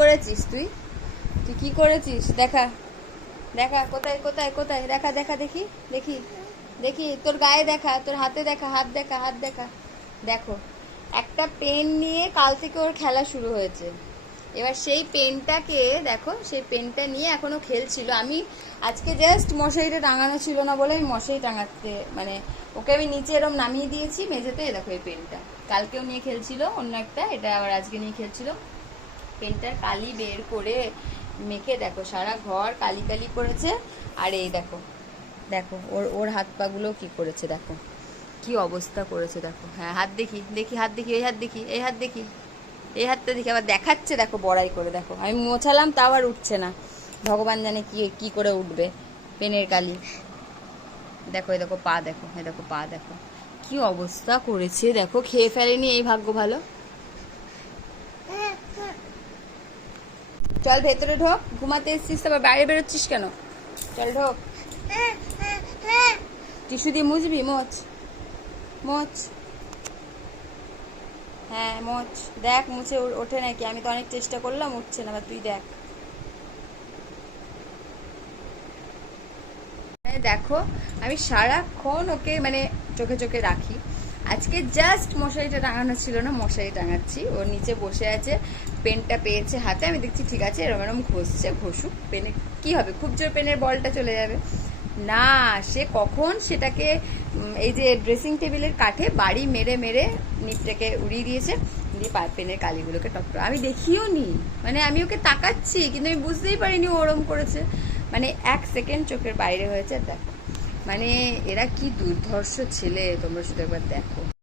করেছিস তুই? তুই কি করেছিস? দেখা দেখা, কোথায় কোথায় কোথায়, দেখা দেখা, দেখি দেখি দেখি, তোর গায়ে দেখা, তোর হাতে দেখা, হাত দেখা, হাত দেখা। দেখো, একটা পেন নিয়ে কাল থেকে ওর খেলা শুরু হয়েছে। এবার সেই পেনটাকে দেখো, সেই পেনটা নিয়ে এখনো খেলছিল। আমি আজকে জাস্ট মশারিটা টাঙানো ছিল না বলে আমি মশারি টাঙাতে মানে ওকে আমি নিচে এরম নামিয়ে দিয়েছি মেঝেতে। দেখো এই পেনটা কালকেও নিয়ে খেলছিল অন্য একটা, এটা আবার আজকে নিয়ে খেলছিল। পেনটার কালি বের করে মেখে দেখো সারা ঘর কালি কালি করেছে। আর এই দেখো, দেখো ওর ওর হাত পা গুলো কি করেছে, দেখো কি অবস্থা করেছে। দেখো, হ্যাঁ হাত দেখি দেখি, হাত দেখি, এই হাত দেখি, এই হাত দেখি, এই হাতটা দেখি, আবার দেখাচ্ছে দেখো বড়াই করে। দেখো আমি মোছালাম তাও আর উঠছে না, ভগবান জানে কি কি করে উঠবে পেনের কালি। দেখো এই দেখো পা, দেখো এই দেখো পা, দেখো কি অবস্থা করেছে। দেখো খেয়ে ফেলেনি, এই ভাগ্য ভালো। চল ভেতরে ঢোক, ঘুমাতে এসছিস তো বাইরে বেরোচ্ছিস কেন? চল ঢোক। টিস্যু দিয়ে মুছবি? মোচ মোচ, হ্যাঁ মোচ। দেখ মুছে ওঠে নাকি, আমি তো অনেক চেষ্টা করলাম উঠছে না, বা তুই দেখ। দেখো আমি সারাক্ষণ ওকে মানে চোখে চোখে রাখি। আজকে জাস্ট মশারিটা টাঙানো ছিল না, মশারি টাঙাচ্ছি। ও নিচে বসে আছে, পেনটা পেয়েছে হাতে, আমি দেখছি ঠিক আছে এরম এরম ঘষছে, ঘষুক, পেনে কি হবে, খুব জোর পেনের বলটা চলে যাবে না। সে কখন সেটাকে এই যে ড্রেসিং টেবিলের কাঠে বাড়ি মেরে মেরে নিপটাকে উড়িয়ে দিয়েছে, দিয়ে পেনের কালিগুলোকে টপ। আমি দেখিও নি, মানে আমি ওকে তাকাচ্ছি কিন্তু আমি বুঝতেই পারিনি ও ওরম করেছে। মানে 1 সেকেন্ড চোখের বাইরে হয়েছে। দেখো মানে এরা কি দুর্ধর্ষ ছেলে, তোমরা শুধু একবার দেখো।